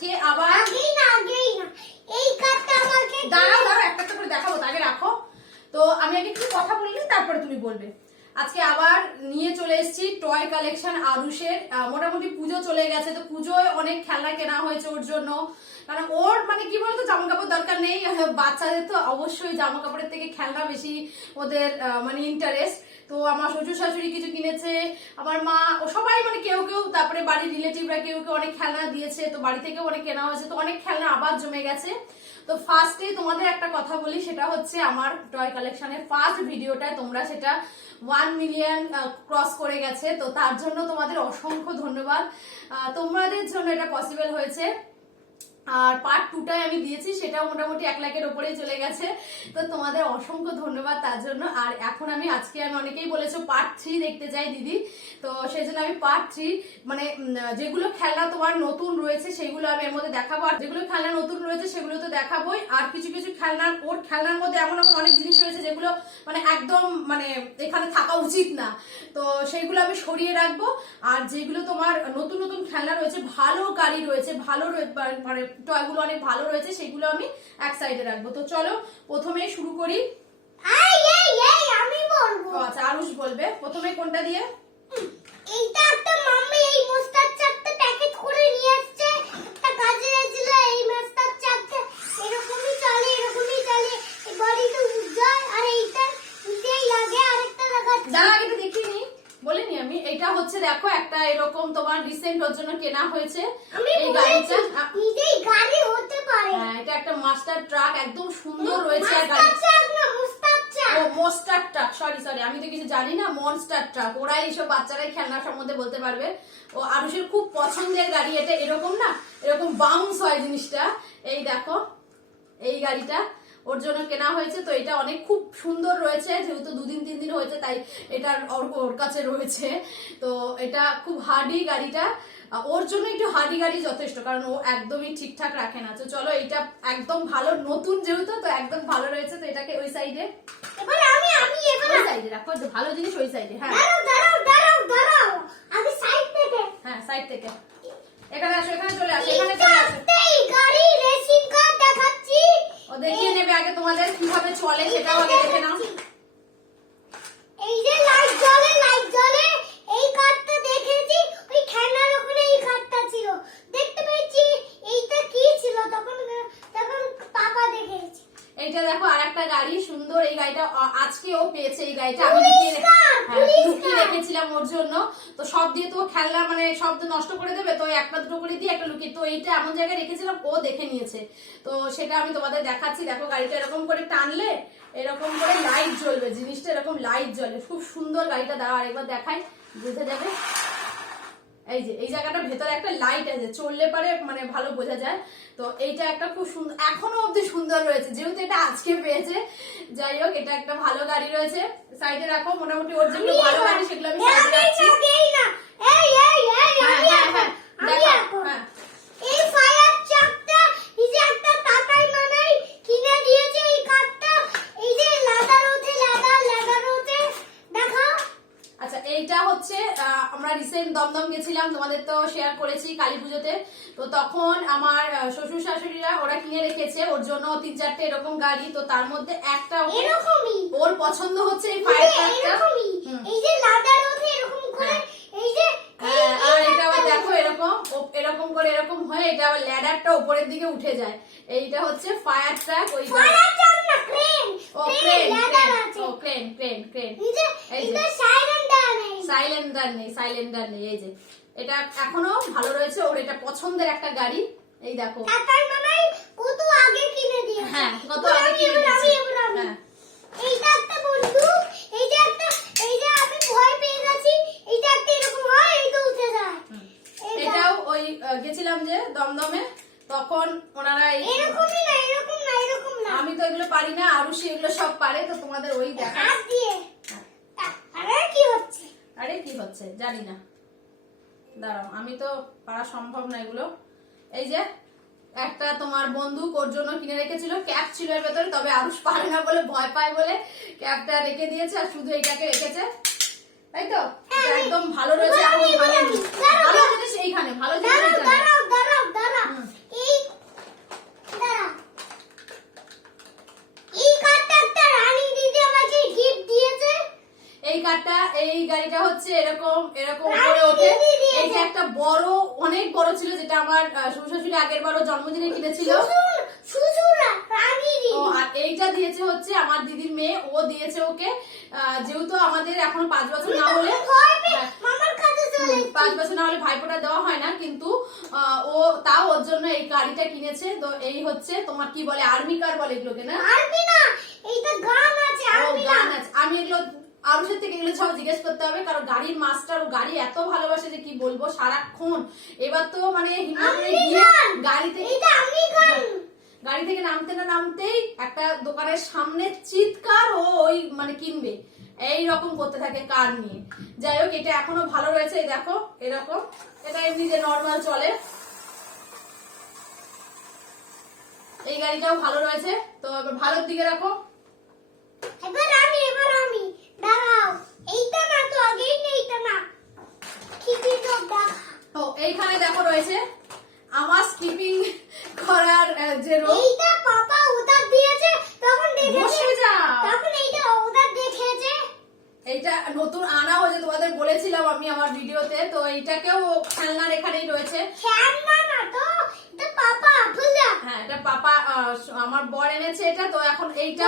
আজকে আবার এই কার্ডটা আমাকে দাঁড়াও একটা একটা করে দেখাবো, আগে রাখো। তো আমি আগে একটু কথা বললি তারপরে তুমি বলবে। আজকে আবার নিয়ে চলে এসেছি টয় কালেকশন আরুষের। মোটামুটি পুজো চলে গেছে, তো পুজোয় অনেক খেলনা কেনা হয়েছে ওর জন্য। কারণ ওর মানে কি বলতো, জামা কাপড় দরকার নেই, বাচ্চাদের তো অবশ্যই জামা কাপড়ের থেকে খেলনা বেশি ওদের মানে ইন্টারেস্ট। তো আমার শ্বশুর শাশুড়ি কিছু কিনেছে, আমার মা ও সবাই মানে কেউ কেউ, তারপরে বাড়ির রিলেটিভরা কেউ কেউ অনেক খেলনা দিয়েছে, তো বাড়ি থেকেও অনেক কেনা হয়েছে, তো অনেক খেলনা আবার জমে গেছে। তো ফার্স্টে তোমাদের একটা কথা বলি, সেটা হচ্ছে আমার টয় কালেকশনের ফার্স্ট ভিডিওটা তোমরা সেটা 1 মিলিয়ন ক্রস করে গেছে, তো তার জন্য তোমাদের অসংখ্য ধন্যবাদ। তোমাদের জন্য এটা পসিবল হয়েছে। আর পার্ট 2টাই আমি দিয়েছি, সেটাও মোটামুটি 1 লাখের উপরেই চলে গেছে, তো তোমাদের অসংখ্য ধন্যবাদ তার জন্য। আর এখন আমি অনেকেই বলেছো পার্ট 3 দেখতে চাই দিদি, তো সেই জন্য আমি পার্ট 3 মানে যেগুলো খেলনা তোমার নতুন রয়েছে সেগুলো আমি এর মধ্যে দেখাবো, আর যেগুলো খেলনা নতুন রয়েছে সেগুলো তো দেখাবোই। আর কিছু কিছু খেলনা, ওর খেলনার মধ্যে এমন এমন অনেক জিনিস রয়েছে যেগুলো মানে একদম মানে এখানে থাকা উচিত না, তো সেইগুলো আমি সরিয়ে রাখবো। আর যেগুলো তোমার নতুন নতুন খেলনা রয়েছে, ভালো গাড়ি রয়েছে, ভালো মানে টয়গুলো অনেক ভালো রয়েছে, সেগুলো আমি এক সাইডে রাখবো। তো চলো প্রথমে শুরু করি। আমি বলবো। আচ্ছা, আরুষ বলবে প্রথমে কোনটা দিয়ে। এইটা একটা মাম্মি এই মোস্টার চাটটা প্যাকেট করে নিয়ে আসছে, একটা কাজে ছিল এই মোস্টার চাটটা এরকমই চলে বাড়িতে উজ্জ্বল। আর এইটা নিতেই লাগে, আরেকটা লাগাচ্ছে। যার আগে তো দেখিনি, বলিনি আমি। এটা হচ্ছে দেখো একটা এরকম তোমার রিসেন্ট ওর জন্য কেনা হয়েছে এই গাড়িটা। নিজেই গাড়ি হতে পারে। হ্যাঁ, এটা একটা মাস্টার ট্রাক, একদম সুন্দর রয়েছে। আর মনস্টার ট্রাক, সরি আমি তো কিছু জানি না। মনস্টার ট্রাক, ওরাই এইসব বাচ্চারাই খেলনা সম্বন্ধে বলতে পারবে। ও আরুষের খুব পছন্দের গাড়ি এটা, এরকম না, এরকম বাউন্স হয় জিনিসটা। এই দেখো এই গাড়িটা ওর জন্য কেনা হয়েছে, তো এটা অনেক খুব সুন্দর রয়েছে, যেহেতু 2-3 দিন হয়েছে তাই এটা ওর কাছে রয়েছে। তো এটা খুব হার্ডি গাড়িটা, ওর জন্য একটু হার্ডি গাড়ি যথেষ্ট, কারণ ও একদমই ঠিকঠাক রাখে না। তো চলো, এটা একদম ভালো, নতুন যেহেতু তো একদম ভালো রয়েছে, তো এটাকে ওই সাইডে ওই সাইডে রাখো, ভালো জিনিস ওই সাইডে। হ্যাঁ দাঁড়াও আমি সাইড থেকে, হ্যাঁ সাইড থেকে এখানে আসো, এখানে চলে আসো, এখানে চলে আসো। গাড়ি রেসিং কার দেখাচ্ছি, ও দেখিয়ে নেবে আগে তোমাদের কিভাবে চলে, সেটাও আগে দেখে নাও। এই যে লাইট জ্বলে এই কারটা দেখেছি, ওই খেলনার ওখানে এই কারটা ছিল, দেখতে পেয়েছি। এইটা কি ছিল তখন পাপা দেখেছি। এইটা দেখো আরেকটা গাড়ি সুন্দর, এই গাড়িটা আজকে ও পেয়েছে। এই গাড়িটা আমি লুকিয়ে রেখেছিলাম ওর জন্য, তো সব দিয়ে তো খেলনা মানে সব তো নষ্ট করে দেবে, তো একটা দুটো করে দিয়ে একটা লুকিয়ে, তো এইটা এমন জায়গায় রেখেছিলাম ও দেখে নিয়েছে, তো সেটা আমি তোমাদের দেখাচ্ছি। দেখো গাড়িটা এরকম করে টানলে এরকম করে লাইট জ্বলবে, জিনিসটা এরকম লাইট জ্বলে, খুব সুন্দর গাড়িটা। দাঁড়া আরেকবার দেখাই, বুঝে যাবে। এই যে এই জায়গাটার ভেতরে একটা লাইট আছে, চললে পারে মানে ভালো বোঝা যায়। তো এইটা একটা খুব সুন্দর, এখনো অব্দি সুন্দর রয়েছে, যেহেতু এটা আজকে পেয়েছে। যাই হোক, এটা একটা ভালো গাড়ি রয়েছে, সাইডে রাখো। মোটামুটি ওর জন্য ভালো গাড়ি, সেগুলো আমি সাইডে রাখছি। এই ফায়ার ট্রাকটা এই যে একটা টাটাই মানাই কিনে দিয়েছে, এই কারটা এই যে লাদার ওঠে দেখো। আচ্ছা, এইটা হচ্ছে আমরা রিসেন্ট দমদম গেছিলাম, তোমাদের তো শেয়ার করেছি কালী পুজোতে, তো তখন আমার শ্বশুর শাশুড়িরা ওরা কিনে রেখেছে ওর জন্য 3-4টে এরকম গাড়ি, তো তার মধ্যে একটা এরকমই ওর পছন্দ হচ্ছে এই ফায়ার ট্রাকটা। এই যে লাদার ওঠে এরকম করে, এই যে আর এটা আবার দেখো এরকম করে এরকম হয়ে এটা আবার ল্যাডারটা উপরের দিকে উঠে যায়। এইটা হচ্ছে ফায়ার ট্রাক। ওই ফায়ার ট্রাক না, ক্রেন। ও ক্রেন, ল্যাডার আছে। ও ক্রেন। এই যে এটা সাইলেন্ডার নেই। এই যে এটা এখনো ভালো রয়েছে, ওর এটা পছন্দের একটা গাড়ি। এই দেখো টাটাই মানাই কত আগে কিনে দিয়েছে। হ্যাঁ, কত আগে কিনে দিয়েছে। হ্যাঁ, এইটা একটা বন্দুক, এই যে আমি ভয় পেয়ে গেছি, এইটা একটা এরকম হয়, এই তো উঠে যায়। এটাও ওই গেছিলাম যে দমদমে, তখন ওনারা এরকমই না, এরকম না। আমি তো এগুলো পারি না, আরুষি এগুলো সব পারে, তো তোমাদের ওই দেখা। হাত দিয়ে আরে কি হচ্ছে জানি না, দাঁড়াও, আমি তো পারা সম্ভব না এগুলো। এই যে একটা তোমার বন্দুক ওর জন্য কিনে রেখেছিল, ক্যাপ ছিল এর ভেতরে, তবে আরুষ পারে না বলে, ভয় পায় বলে ক্যাপটা রেখে দিয়েছে, আর শুধু এইটাকে রেখেছে, তাই তো। একদম ভালো রয়েছে, এখন ভালো জিনিস এইখানে, ভালো জিনিস এইখানে। এরকম এরকম করে ওঠে। এই যে একটা বড়, অনেক বড় ছিল, যেটা আমার শ্বশুর শাশুড়ি আগের বারও জন্মদিনে কিনেছিল। ও, আর এইটা দিয়েছে হচ্ছে আমার দিদির মেয়ে, ও দিয়েছে ওকে। যেহেতু আমাদের এখনো 5 বছর না হলে 5 বছর না হলে ভাইফোঁটা দেওয়া হয় না, কিন্তু ও তাও ওর জন্য এই গাড়িটা কিনেছে। তো এই হচ্ছে তোমার কি বলে, আর্মি কার বলে এগুলোকে না? গান আছে। আমি এগুলো আরুষের থেকে এগুলো সব জিজ্ঞেস করতে হবে, কারণ গাড়ির মাস্টার, ও গাড়ি এত ভালোবাসে যে কি বলবো, সারাক্ষণ। এবার তো মানে হিমালয়ে গিয়ে গাড়ি থেকে নামতে না নামতেই একটা দোকানের সামনে চিৎকার, ও ওই মানে কিনবে, এই রকম করতে থাকে কার নিয়ে। যাই হোক, এটা এখনো ভালো রয়েছে। এই দেখো এরকম, এটা এমনি যে নর্মাল চলে, এই গাড়িটাও ভালো রয়েছে। তো এবার ভালোর দিকে রাখো। এবার আমি দাঁড়াও, এইটা না তো, আগেই না, এইটা না, খিচি তো দেখা। ও, এইখানে দেখো রয়েছে আমার স্কিপিং করার যে এইটা পাপা ওটা দিয়েছে, তখন দেখেছে, বসে যা, তখন এইটা ওটা দেখেছে। এইটা নতুন আনা হয়েছে, তোমাদের বলেছিলাম আমি আমার ভিডিওতে। তো এইটাকেও খেলনার এখানেই রয়েছে। খেলনা না তো, এটা পাপা বুঝলা। হ্যাঁ, এটা পাপা, আমার বর এনেছে এটা। তো এখন এইটা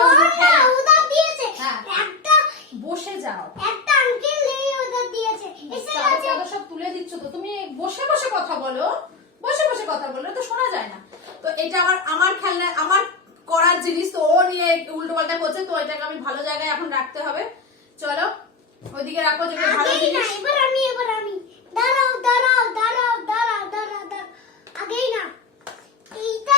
ওটা দিয়েছে, হ্যাঁ, একটা বসে যাও, একটা আঙ্কেল এই ওটা দিয়েছে। এসে গেছে, চাদর সব তুলে দিচ্ছ তো, তুমি বসে বসে কথা বলো, বসে বসে কথা বললে তো শোনা যায় না। তো এটা আমার খেলনা, আমার করার জিনিস, তো ও নিয়ে উল্টো পাল্টা করছে। তো এটাকে আমি ভালো জায়গায় এখন রাখতে হবে। চলো ওইদিকে রাখো, যেটা ভালো জিনিস। এবার আমি দাঁড়াও, আগেই না, এইটা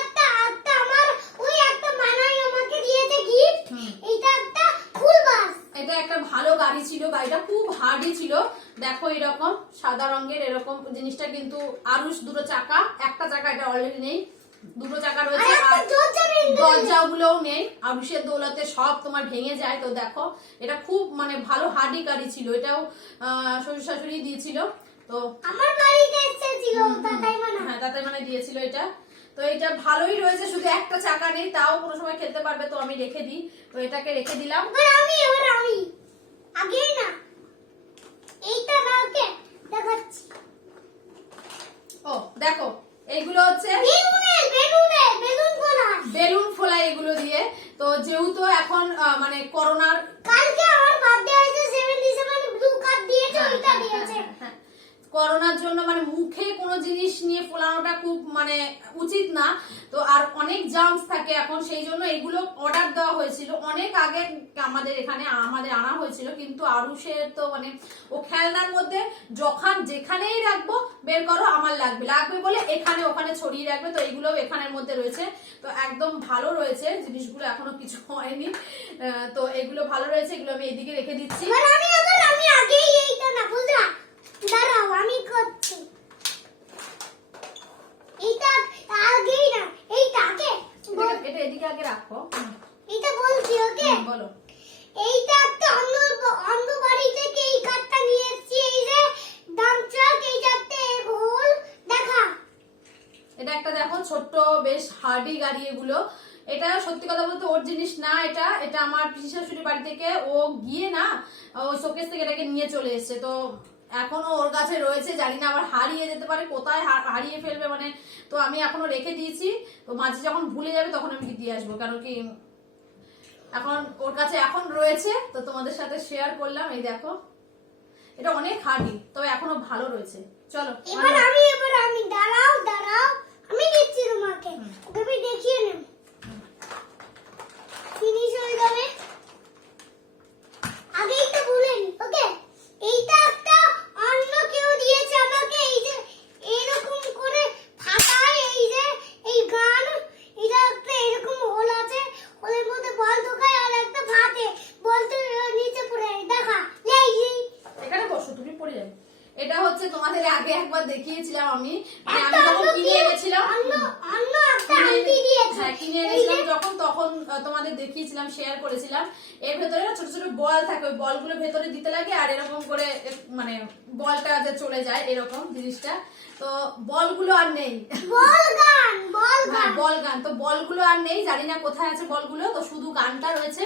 একটা আমার ওই একটা মানাই আমাকে দিয়েছে গিফট। এইটা একটা ফুল বাস। এটা একটা ভালো গাড়ি ছিল, গাড়িটা খুব হার্ডি ছিল। দেখো এরকম সাদা রঙের, এরকম জিনিসটা কিন্তু আরুষ দুটো চাকা, একটা চাকা এটা অলরেডি নেই, দুটো চাকা রয়েছে। আর দরজাগুলোও নেই, আরুষের দৌলতে সব তোমার ভেঙে যায়। তো দেখো, এটা খুব মানে ভালো হার্ডি গাড়ি ছিল, এটাও শ্বশুর শাশুড়ি দিয়েছিল। তো আমার বাড়িতে এসেছিল দাদাই মানা, হ্যাঁ, দাদাই মানে দিয়েছিল এটা। তো এটা ভালোই রয়েছে, শুধু একটা চাকা নেই, তাও কোনো সময় খেলতে পারবে। তো আমি রেখে দিই, তো এটাকে রেখে দিলাম। এবার আমি আগেই না, এইটা নাওকে দেখাচ্ছি। ও দেখো, এইগুলো হচ্ছে বেলুন ফোলা, এগুলো দিয়ে। তো যেহেতু এখন মানে করোনার, কালকে আমার বার্থডে হয়েছে, 77 ব্লু কার্ড দিয়েছে, ওইটা দিয়েছে। করোনার জন্য মানে মুখে কোনো জিনিস নিয়ে ফোলানোটা খুব মানে উচিত না। তো আর অনেক জার্মস থাকে এখন, সেই জন্য এগুলো অর্ডার দেওয়া হয়েছিল অনেক আগে, আমাদের এখানে আনা হয়েছিল। কিন্তু আরুষের তো মানে ও খেলনার মধ্যে যখন যেখানেই রাখবো, বের করো আমার লাগবে বলে এখানে ওখানে ছড়িয়ে রাখবে। তো এইগুলো এখানের মধ্যে রয়েছে। তো একদম ভালো রয়েছে জিনিসগুলো, এখনো কিছু হয়নি। তো এগুলো ভালো রয়েছে, এগুলো আমি এদিকে রেখে দিচ্ছি। আমি আগেই এইটা না বুঝলা, দাঁড়াও আমি করছি। এইটা আগেই না, এইটাকে এটা এদিকে আগে রাখো। এইটা বলছি, ওকে বলো। এইটা একটা অন্য বাড়ি থেকে এই কাঠটা নিয়ে এসেছি। এই যে ডাম্পট্রাক, এইটাতে হোল দেখা। এটা একটা দেখো ছোট্ট, বেশ হার্ডি গাড়ি এগুলো। এটা সত্যি কথা বলতে ওর জিনিস না, এটা আমার পিসি শাশুড়ির বাড়ি থেকে ও গিয়ে না, ওই শোকেস থেকে এটাকে নিয়ে চলে এসেছে। তো এখনো ওর কাছে রয়েছে, জানি না আবার হারিয়ে যেতে পারে, কোথায় হারিয়ে ফেলবে মানে। তো আমি এখনো রেখে দিয়েছি, তো মাঝে যখন ভুলে যাবে তখন আমি দিয়ে আসবো, কারণ কি এখন ওর কাছে এখন রয়েছে। তো তোমাদের সাথে শেয়ার করলাম। এই দেখো, এটা অনেক হার্ডি, তবে এখনো ভালো রয়েছে। চলো এবার আমি দাঁড়াও, আমি দিচ্ছি তোমাকে, তুমি দেখিয়ে নেব, ফিনিশ হয়ে যাবে। আগে এইটা বলেন, ওকে। এইটা একটা অন্য কেউ দিয়েছে আমাকে, এই যে এরকম করে ফাটায়, এই যে এই গান, এটা একটা এরকম হোল আছে, হোলের মধ্যে বল ঢোকায়, আর একটা ফাটে, বলতে নিচে পড়ে দেখা। এখানে বসো, তুমি পড়ে যাবে। এটা হচ্ছে তোমাদের আগে একবার দেখিয়েছিলাম আমি, মানে আমি যখন কিনে এনেছিলাম, কিনে এনেছিলাম যখন, তখন তোমাদের দেখিয়েছিলাম, শেয়ার করেছিলাম। এর ভেতরে ছোট ছোট বল থাকে, ওই বলগুলো ভেতরে দিতে লাগে, আর এরকম করে মানে বলটা যে চলে যায়, এরকম জিনিসটা। তো বলগুলো আর নেই, বল গান। তো বলগুলো আর নেই, জানি না কোথায় আছে বলগুলো। তো শুধু গানটা রয়েছে।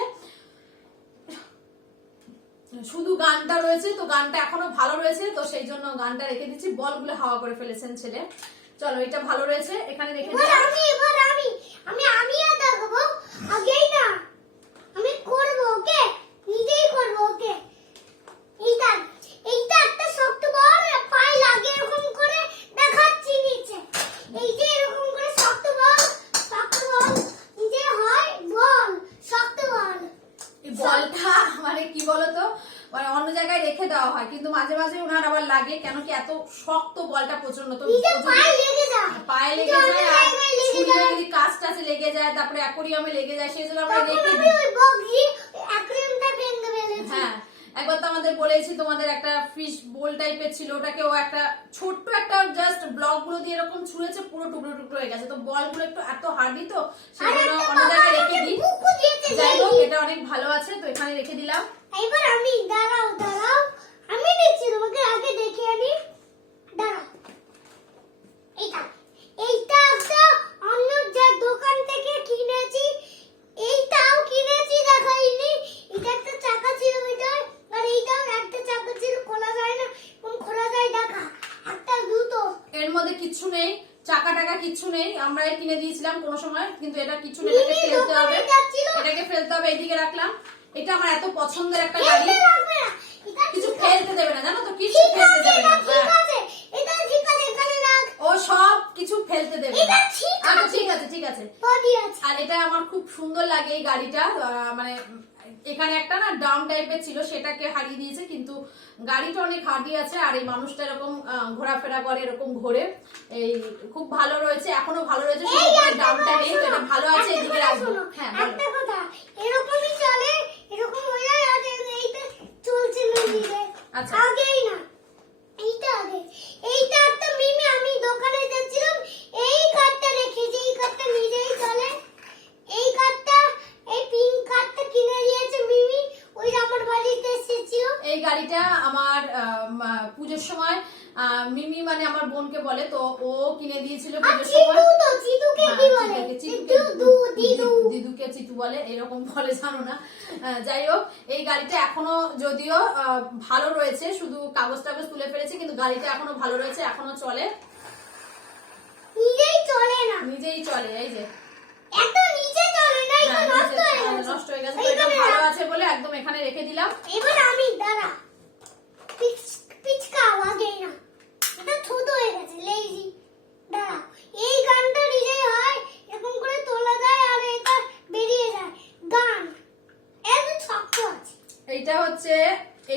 শুধু গানটা রয়েছে, তো গানটা এখনো ভালো রয়েছে, তো সেই জন্য গানটা রেখে দিচ্ছি। বলগুলো হাওয়া করে ফেলেছেন ছেলে। চলো, এটা ভালো রয়েছে, এখানে রেখে এবার দিলাম। আমি আর দেখাবো আগেই না, আমি করব, ওকে, নিজেই করব, ওকে। এইটা এইটা একটা শক্ত বল, পায়ে লাগে এরকম করে দেখাচ্ছি নিচে। এই যে এরকম করে শক্ত বল নিজে হয় বল, শক্ত বল। এই বলটা মানে কি বলতো, মানে অন্য জায়গায় রেখে দেওয়া হয়, কিন্তু মাঝে মাঝে ওনার আবার লাগে, কেন কি এত শক্ত বলটা প্রচন্ড, তো নিজে পায়ে লেগে যায়, পায়ে লেগে যায়, আর ছুরিতে যদি কাজ টাচে লেগে যায়, তারপরে অ্যাকোরিয়ামে লেগে যায়, সেই জন্য আমরা রেখে দিই। ওই বগি অ্যাকুয়ারিয়ামটা ভেঙে ফেলেছি। হ্যাঁ, একবার তো আমাদের বলেছি তোমাদের একটা ফিশ বোল টাইপের ছিল, ওটাকে ও একটা ছোট্ট একটা জাস্ট ব্লক গুলো দিয়ে এরকম ছুঁড়েছে, পুরো টুকরো টুকরো হয়ে গেছে। তো বল গুলো একটু এত হার্ডি, তো সেই জন্য অন্য জায়গায় রেখে দিই। যাই হোক, এটা অনেক ভালো আছে, তো এখানে রেখে দিলাম। এবার আমি দাঁড়াও, আমি দেখছি, তোমাকে আগে দেখে আনি, দাঁড়াও। এইটা এইটা একটা অন্য যে দোকান থেকে কিনেছি, এইটাও কিনেছি, দেখাইনি। এটা একটা চাকা ছিল এটার, আর এইটাও একটা চাকা ছিল, খোলা যায় না, কোন খোলা যায় দেখা, একটা জুতো। এর মধ্যে কিচ্ছু নেই, চাকা টাকা কিচ্ছু নেই, আমরাই কিনে দিয়েছিলাম কোনো সময়, কিন্তু এটা কিছু নেই, এটাকে ফেলতে হবে, এটাকে ফেলতে হবে। এইদিকে রাখলাম। এটা আমার এত পছন্দের একটা গাড়ি, ফেলতে লাগবে না, এটা কিছু ঠিক আছে। ফেলতে দেবে না, জানো তো, কিছু ঠিক ফেলতে আছে, দেবে না। এটা ঠিক হ্যাঁ, আছে, এটা ঠিক আছে, এখানে রাখ। ও সব কিছু ফেলতে দেবে এটা না। ঠিক আচ্ছা, আছে। ঠিক আছে, ঠিক আছে। বডি আছে। আর এটা আমার খুব সুন্দর লাগে এই গাড়িটা, মানে এখানে একটা না ডাউন টাইপের ছিল, সেটাকে হারিয়ে দিয়েছে, কিন্তু গাড়িটা অনেক হার্ডি আছে, আর এই মানুষটা এরকম ঘোরাফেরা করে, এরকম ঘোরে, এই খুব ভালো রয়েছে, এখনো ভালো রয়েছে, এই শুধু একটা ডাউনটা কথা নেই, তো শোনো, এটা ভালো আছে, একটা এদিকে কথা রাখবো। শোনো, হ্যাঁ, বলো। একটা কথা, এরকমই চলে, এরকম হয়ে যায়, আর এইটা চলছে নদীতে। আচ্ছা। আগেই না, এইটা আগে। এইটা একটা মিমি, আমি দোকানে যাচ্ছিলাম, এই কার্ডটা রেখেছি, এই কার্ডটা নিজেই চলে। এই কার্ডটা, এই পিঙ্ক কার্ডটা কিনে দিয়েছে মিমি, ওই আমার বাড়িতে এসেছিল। এই গাড়িটা আমার পুজোর সময় মিমি মানে আমার বোনকে বলে, তো ও কিনে দিয়েছিল আর পুজোর সময়। চিতু তো, চিতুকে কি বলে? দিদুকে চিতু বলে, এরকম বলে জানো না। যাই হোক, এই গাড়িটা এখনো যদিও ভালো রয়েছে, শুধু কাগজ টাগজ তুলে ফেলেছে, কিন্তু গাড়িটা এখনো ভালো রয়েছে, এখনো চলে, নিজেই চলে না, নিজেই চলে। এই যে এত নিচে চলে না, এটা হ্যাঁ, নষ্ট হয়ে নিচে গেছে। নষ্ট হয়ে গেছে, তো এটা ভালো আছে বলে একদম এখানে রেখে দিলাম। এবার আমি দাঁড়া, পিচকা লাগে না, এটা ছোট হয়ে গেছে, লেজি। দাঁড়া, এই গানটা নিজেই হয়, এরকম করে তোলা যায়, আর এটা বেরিয়ে যায় গান, এত শক্ত আছে। এইটা হচ্ছে,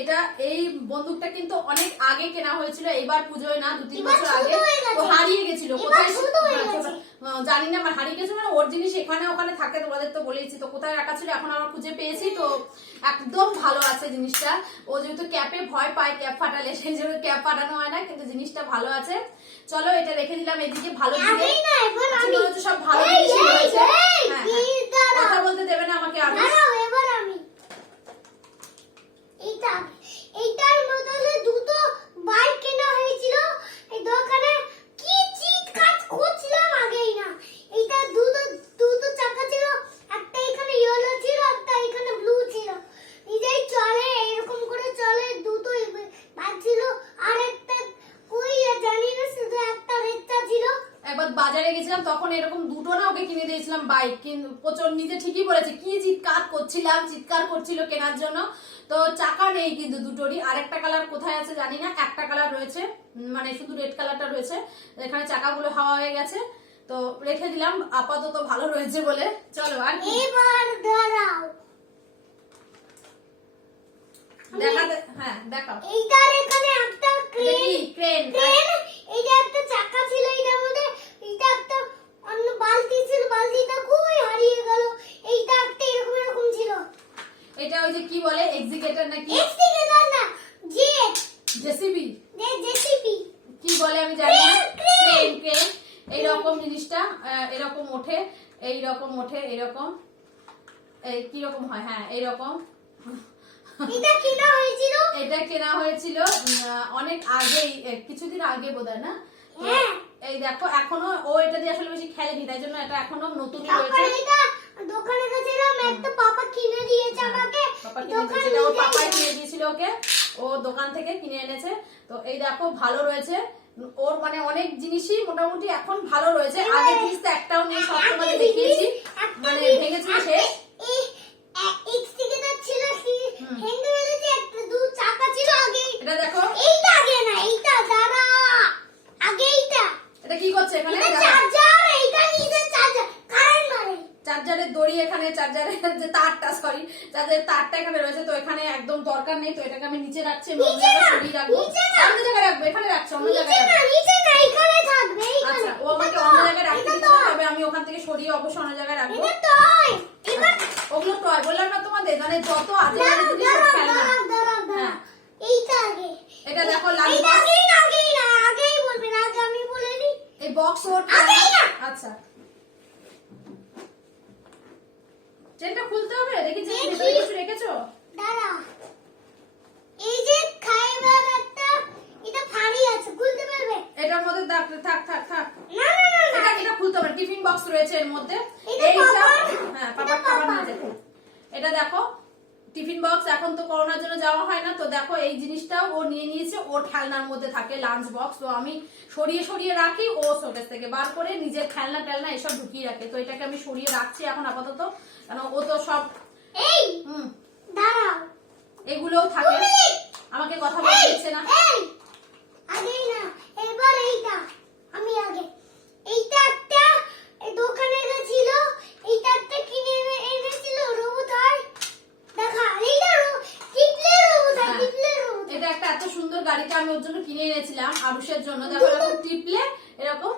এটা এই বন্দুকটা কিন্তু অনেক আগে কেনা হয়েছিল, এবার পুজোয় না, 2-3 এবার বছর ছোট আগে, হয়ে গেছে। তো হারিয়ে গেছিল। এবার কোথায় ছোট হয়ে হ্যাঁ, গেছে। জানি না, আমার হারিয়ে গেছে, মানে ওর জিনিস এখানে ওখানে থাকে, তোমাদের তো বলেইছি, তো কোথায় রাখা ছিল, এখন আবার খুঁজে পেয়েছি, তো একদম ভালো আছে জিনিসটা। ও যেহেতু ক্যাপে ভয় পায়, ক্যাপ ফাটালে, সেই জন্য ক্যাপ ফাটানো হয় না, কিন্তু জিনিসটা ভালো আছে। চলো, এটা রেখে দিলাম এদিকে, ভালো দিকে। আগেই না, এবার আচ্ছা, আমি মনে হচ্ছে সব ভালো এই, জিনিসই এই, রয়েছে। এই, হ্যাঁ, হ্যাঁ। কি দাঁড়াও। কথা বলতে দেবে না আমাকে আর। দাঁড়াও, এবার আমি এইটা, এইটার বদলে দুটো বাইক কেনা হয়েছিল এই দোকানে, কি চিট কাজ করছিলাম আগেই না। এইটা দুটো চাকা ছিল, একটা এখানে ইয়েলো ছিল, একটা এখানে ব্লু ছিল, নিজেই চলে, এরকম করে চলে, দুটোই বাইক ছিল, আর একটা কই জানি না, শুধু একটা রেডটা ছিল। একবার বাজারে গেছিলাম, তখন এরকম দুটো না ওকে কিনে দিয়েছিলাম বাইক, কিন্তু প্রচুর, নিজে ঠিকই বলেছে, কি চিৎকার করছিল কেনার জন্য। তো চাকা নেই কিন্তু দুটোরই, আরেকটা কালার কোথায় আছে জানি না, একটা কালার রয়েছে, মানে শুধু রেড কালারটা রয়েছে, এখানে চাকাগুলো হাওয়া হয়ে গেছে, তো রেখে দিলাম, আপাতত ভালো রয়েছে বলে। চলো, আর কি এবার দাঁড়াও, হ্যাঁ, দেখাও। এইটার এখানে একটা এটা ক্রেন, কি ক্রেন? এইটা একটা চাকা ছিল, এইটার মধ্যে এইটা একটা অন্য বালতি ছিল, বালতিটা কই হারিয়ে গেল। এইটা একটা এরকম ছিল, এটা ওই যে কি বলে, এক্সিকেটর নাকি এক্সটিগেটর না, জেট, জেসিবি, জেসিপি, কি বলে আমি জানি না, ক্রেন। ক্রেন। এইরকম জিনিসটা এরকম ওঠে, এইরকম ওঠে, এরকম, এই কি রকম হয়, হ্যাঁ এইরকম। এটা কেনা হয়েছিল, এটা কেনা হয়েছিল অনেক আগেই, কিছুদিন আগে বোধহয় না। তো হ্যাঁ। এই দেখো, এখনো ও এটা দিয়ে আসলে বেশি খেলেনি, তাই জন্য এটা এখনো নতুনই তারপর রয়েছে। এটা দোকানে গেছিলাম একটা পাপা কিনে দিয়েছে আমাকে পাপা কিনে দিয়েছে, এটা ওর পাপাই কিনে দিয়েছিল ওকে, ও দোকান থেকে কিনে এনেছে। তো এই দেখো ভালো রয়েছে ওর, মানে অনেক জিনিসই মোটামুটি এখন ভালো রয়েছে। আগে জিনিস তো একটাও নেই, সব তোমাদের দেখিয়েছি, মানে ভেঙেছিল শেষ। এটা দেখো, এটা কি করছে এখানে, চার্জারের দড়ি এখানে, চার্জারের যে তারটা, সরি চার্জারের তারটা এখানে রয়েছে। তো এখানে একদম দরকার নেই, তো এটাকে আমি নিচে রাখছি, আমি অন্য জায়গায় সরিয়ে রাখবো। অন্য জায়গায় রাখবো, এখানে রাখছি, অন্য জায়গায় রাখবো। আচ্ছা, ও আমাকে অন্য জায়গায় রাখতে দিচ্ছে, তবে আমি ওখান থেকে সরিয়ে অবশ্যই অন্য জায়গায় রাখবো। ওগুলো টয় বললাম না তোমাদের, মানে যত আজে বাজে জিনিস সব খেলনা। হ্যাঁ, এটা দেখো লাঞ্চ বক্স, এই বক্স ওর আচ্ছা চেনটা খুলতে হবে, দেখি যে ভেতরে কিছু রেখেছো। এটার মধ্যে থাক থাক থাক, এটা খুলতে হবে, টিফিন বক্স রয়েছে এর মধ্যে। এইটা হ্যাঁ, পাপার খাবার নিয়ে যেতে। এটা দেখো টিফিন বক্স, এখন তো করোনার জন্য যাওয়া হয় না, তো দেখো এই জিনিসটাও ও নিয়ে নিয়েছে, ওর খেলনার মধ্যে থাকে লাঞ্চ বক্স। তো আমি সরিয়ে সরিয়ে রাখি, ও শোকেস থেকে বার করে নিজের খেলনা টেলনা এসব ঢুকিয়ে রাখে। তো এটাকে আমি সরিয়ে রাখছি এখন আপাতত, কারণ ও তো সব এগুলোও থাকে, আমাকে কথা বলতে দিচ্ছে না। দোকানে গেছিল, এইটা একটা কিনে এনেছিল রোবট হয়, দেখা এইটা টিপলে রোবট হয়, টিপলে রোবট। এটা একটা এত সুন্দর গাড়িটা আমি ওর জন্য কিনে এনেছিলাম আরুষের জন্য, দেখো এরকম টিপলে এরকম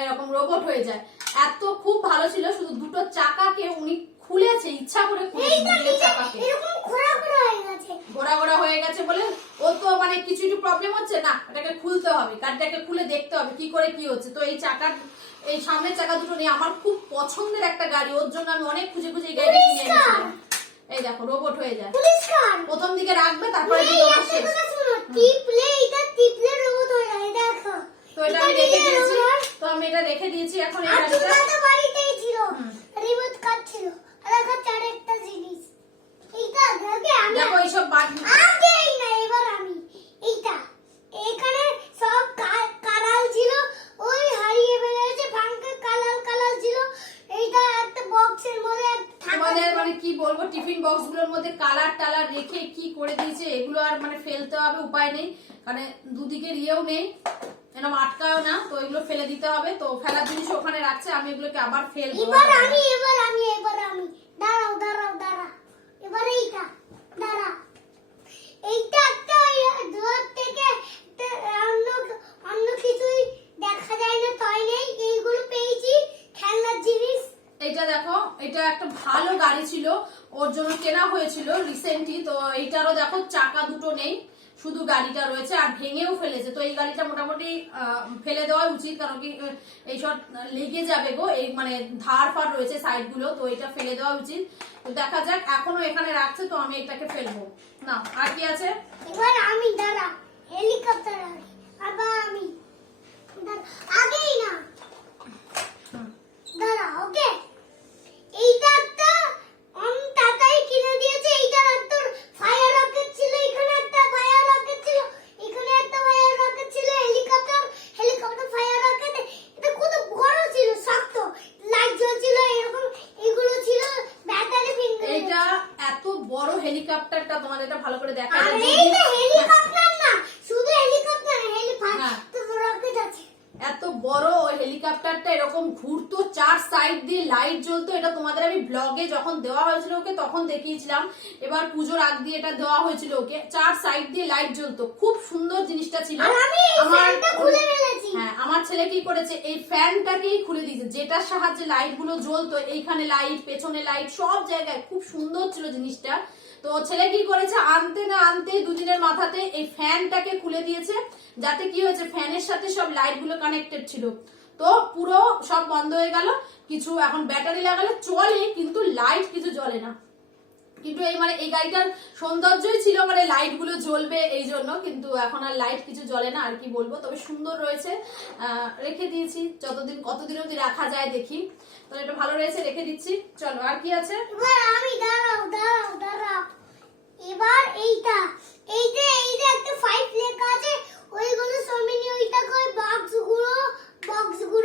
এরকম রোবট হয়ে যায়, এত খুব ভালো ছিল। শুধু দুটো চাকাকে উনি খুলেছে, ইচ্ছা করে খুলেছে চাকাকে, এরকম ঘোরা ঘোরা হয়ে গেছে, ঘোরা ঘোরা হয়ে গেছে বলে ও তো মানে কিছু একটু প্রবলেম হচ্ছে না, এটাকে খুলতে হবে, গাড়িটাকে খুলে দেখতে হবে কি করে কি হচ্ছে। তো এই চাকার, এই সামনের চাকা দুটো নেই, আমার খুব পছন্দের একটা গাড়ি, ওর জন্য আমি অনেক খুঁজে খুঁজে এই গাড়িটা কিনে এনেছিলাম। এই দেখো রোবট হয়ে যায়, প্রথম দিকে রাখবে, তারপরে টিপলে এটা টিপলে রোবট হয়ে যায়, দেখো। তো এটা আমি রেখে দিয়েছি, তো আমি এটা রেখে দিয়েছি এখন। এই গাড়িটা বাড়িতেই ছিল, রিমোট কার ছিল, আর এখন চার একটা জিনিস এইটা আগে আমি দেখো এইসব বাকি আগেই না, এবার আমি এইটা এখানে সব কালাল ছিল, ওই হারিয়ে ফেলেছে, ভাঙকে কালাল কালাল ছিল। এইটা একটা বক্সের মধ্যে আমাদের মানে কি বলবো, টিফিন বক্স গুলোর মধ্যে কালার টালার রেখে কি করে দিয়েছে, এগুলো আর মানে ফেলতে হবে, উপায় নেই, মানে দুদিকে ইয়েও নেই, এরকম আটকাও না, তো এগুলো ফেলে দিতে হবে। তো ফেলার জিনিস ওখানে রাখছে, আমি এগুলোকে আবার ফেলবো। এবার আমি দাঁড়াও, এবার এইটা দাঁড়া, এইটা একটা দূর থেকে অন্য কিছুই দেখা যায় না, তাই নেই, এইগুলো পেয়েছি খেলনার জিনিস। এটা দেখো, এটা একটা ভালো গাড়ি ছিল, ওর জন্য কেনা হয়েছিল রিসেন্টলি। তো এইটারও দেখো চাকা দুটো নেই, শুধু গাড়িটা রয়েছে, আর ভেঙেও ফেলেছে। তো এই গাড়িটা মোটামুটি ফেলে দেওয়া উচিত, কারণ কি এইসব লেগে যাবে গো, এই মানে ধার ফার রয়েছে সাইড গুলো, তো এটা ফেলে দেওয়া উচিত। তো দেখা যাক, এখনো এখানে রাখছে, তো আমি এটাকে ফেলবো না। আর কি আছে, এবার আমি দাঁড়া, হেলিকপ্টার আবার আমি আগেই না দাঁড়া, ওকে। এইটা একটা টাটাই কিনে দিয়েছে, এইটা একটা ফায়ার রকেট ছিল, এখানে একটা ফায়ার রকেট ছিল, এখানে একটা ফায়ার রকেট ছিল, হেলিকপ্টার ফায়ার রকেট। এটা কত বড় ছিল, শক্ত, লাইট জ্বলছিল, এরকম এগুলো ছিল, ব্যাটারি ফিঙ্গার। এইটা এত বড় হেলিকপ্টারটা তোমাদের এটা ভালো করে দেখা আর যায়, এইটা হেলিকপ্টার না, শুধু হেলিকপ্টার, রকেট আছে। এত বড় ওই হেলিকপ্টারটা এরকম ঘুরতো, চার সাইড দিয়ে লাইট জ্বলতো। এটা তোমাদের আমি ব্লগে যখন দেওয়া হয়েছিল ওকে তখন দেখিয়েছিলাম, এবার পুজোর আগ দিয়ে এটা দেওয়া হয়েছিল ওকে, চার সাইড দিয়ে লাইট জ্বলতো, খুব সুন্দর জিনিসটা ছিল। হ্যাঁ, আমার ছেলে কি করেছে, এই ফ্যানটাকেই খুলে দিয়েছে, যেটার সাহায্যে লাইট গুলো জ্বলতো, এইখানে লাইট, পেছনে লাইট, সব জায়গায় খুব সুন্দর ছিল জিনিসটা। তো ছেলে কি করেছে, আনতে না আনতে দুদিনের মাথাতে এই ফ্যানটাকে খুলে দিয়েছে, যাতে কি হয়েছে, ফ্যানের সাথে সব লাইট গুলো কানেক্টেড ছিল, তো পুরো সব বন্ধ হয়ে গেল। কিছু এখন ব্যাটারি লাগালে চলে, কিন্তু লাইট কিছু জ্বলে না। কিন্তু এই মানে এই গাড়িটার সৌন্দর্যই ছিল মানে লাইট গুলো জ্বলবে এই জন্য, কিন্তু এখন আর লাইট কিছু জ্বলে না, আর কি বলবো। তবে সুন্দর রয়েছে, রেখে দিয়েছি যতদিন কতদিন অবধি রাখা যায় দেখি। তো এটা ভালো রয়েছে, রেখে দিচ্ছি। চলো আর কি আছে। এবার আমি দাঁড়াও এবার এই যে একটা 5 লেখা আছে ওইগুলো সমিনি ওইটা কই বক্সগুলো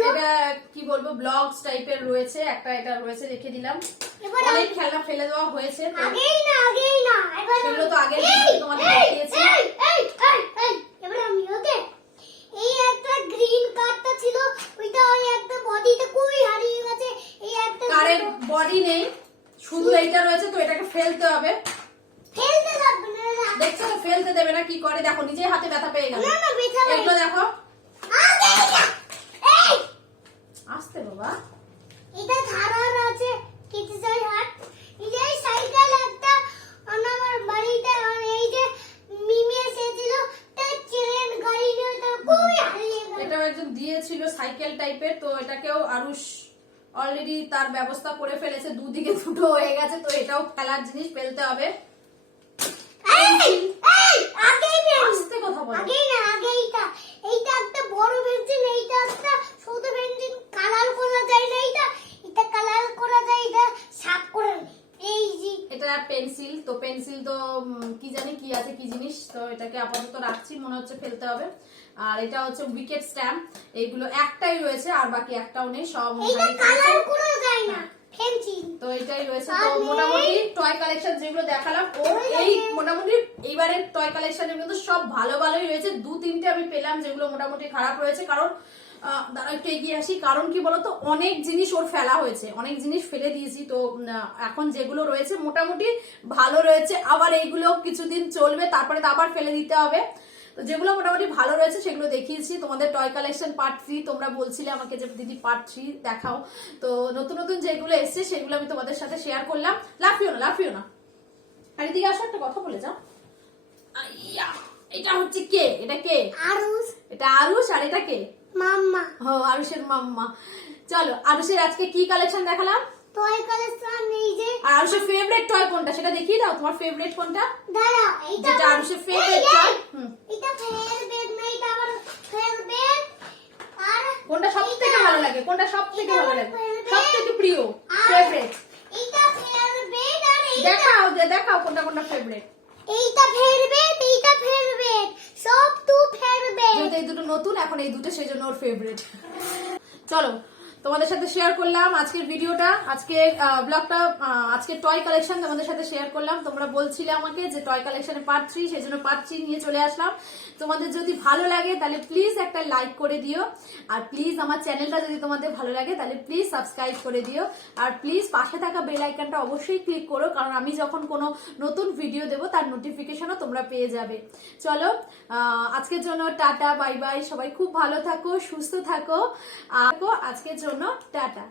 এটা কি বলবো ব্লগস টাইপের রয়েছে, একটা এটা রয়েছে, রেখে দিলাম। এবার অনেক খেলনা ফেলে দেওয়া হয়েছে, তো আগেই না এবার সেগুলো তো আগের ভিডিওতে তোমাদের দেখিয়েছি। এবার আমি ওকে এই একটা গ্রিন কার্ডটা ছিল ওইটা ওই একটা বডিতে কই হারিয়ে গেছে। এই একটা কারের বডি নেই, শুধু এইটা রয়েছে, তো এটাকে ফেলতে হবে। ফেলতে লাগবে না দেখছো তো ফেলতে দেবে না, কি করে দেখো, নিজের হাতে ব্যথা পেয়ে গেল। না বেথা এগুলো দেখো, আগেই না এই আসতে বাবা। এটা ধারার আছে কিচসাই হাট। এই যে সাইকেল একটা আমার বাড়িতে আর এই যে মিমি এসেছিল তার ট্রেন গাড়ি নিয়ে তো কই হারিয়ে গেল। এটাও একজন দিয়েছিল সাইকেল টাইপের, তো এটাকেও আরুষ অলরেডি তার ব্যবস্থা করে ফেলেছে, দুদিকে দুটো হয়ে গেছে, তো এটাও ফেলার জিনিস, ফেলতে হবে। আগেই পেন আস্তে কথা বলো। আগেই না আগেইটা এইটা একটা বড় পেন্সিল এইটা একটা ছোট পেন্সিল কালার করা যায় না এটা কালার করা যায় এটা সাফ করে এই যে এটা পেন্সিল, তো পেন্সিল তো কি জানি কি আছে কি জিনিস, তো এটাকে আপাতত রাখছি, মনে হচ্ছে ফেলতে হবে। আর এটা হচ্ছে উইকেট স্ট্যাম্প, এইগুলো একটাই রয়েছে আর বাকি একটাও নেই, সব এইটা কালার করা যায় না পেন্সিল। তো এটাই রয়েছে। তো মোটামুটি টয় কালেকশন যেগুলো দেখালাম ও এই মোটামুটি এইবারের টয় কালেকশনের কিন্তু সব ভালো ভালোই রয়েছে। 2-3টে আমি পেলাম যেগুলো মোটামুটি খারাপ রয়েছে, কারণ দাঁড়া একটু এগিয়ে আসি, কারণ কি বলতো অনেক জিনিস ওর ফেলা হয়েছে, অনেক জিনিস ফেলে দিয়েছি। তো এখন যেগুলো রয়েছে মোটামুটি ভালো রয়েছে, আবার এইগুলো কিছুদিন চলবে, তারপরে তো আবার ফেলে দিতে হবে। তো যেগুলো মোটামুটি ভালো রয়েছে সেগুলো দেখিয়েছি তোমাদের। টয় কালেকশন পার্ট 3 তোমরা বলছিলে আমাকে যে দিদি পার্ট 3 দেখাও, তো নতুন নতুন যেগুলো এসছে সেগুলো আমি তোমাদের সাথে শেয়ার করলাম। লাফিও না আর এদিকে আসো, একটা কথা বলে যাও। আইয়া, এটা হচ্ছে কে? এটা কে? আরুষ। এটা আরুষ, আর এটা কে? মাম্মা। ও আরুষের মাম্মা। চলো আরুষের আজকে কি কালেকশন দেখালাম, টয় কালেকশন এই যে। আর আরুষের ফেভারিট টয় কোনটা সেটা দেখিয়ে দাও। তোমার ফেভারিট কোনটা? দাঁড়াও এইটা যেটা আরুষের ফেভারিট টয়। এটা ফেভারিট না এটা আমার ফেভারিট। আর কোনটা সবথেকে ভালো লাগে? কোনটা সবথেকে ভালো লাগে? সবথেকে প্রিয় আর ফেভারিট? এটা ফেভারিট আর দেখাও কোনটা কোনটা ফেভারিট। এইটা ফেভারিট সব তো ফেভারিট। যেহেতু এই দুটো নতুন এখন এই দুটো, সেই জন্য ওর ফেভারিট। চলো তোমাদের সাথে শেয়ার করলাম আজকের ভিডিওটা, আজকের ব্লগটা, আজকে টয় কালেকশন তোমাদের সাথে শেয়ার করলাম। তোমরা বলছিলে আমাকে যে টয় কালেকশনের পার্ট 3, সেই জন্য পার্ট 3 নিয়ে চলে আসলাম। তোমাদের যদি ভালো লাগে তাহলে প্লিজ একটা লাইক করে দিও, আর প্লিজ আমার চ্যানেলটা যদি তোমাদের ভালো লাগে তাহলে প্লিজ সাবস্ক্রাইব করে দিও, আর প্লিজ পাশে থাকা বেল আইকনটা অবশ্যই ক্লিক করো, কারণ আমি যখন কোনো নতুন ভিডিও দেবো তার নোটিফিকেশনও তোমরা পেয়ে যাবে। চলো আজকের জন্য টাটা, বাই বাই, সবাই খুব ভালো থাকো, সুস্থ থাকো, আর আজকের জন্য টাটা।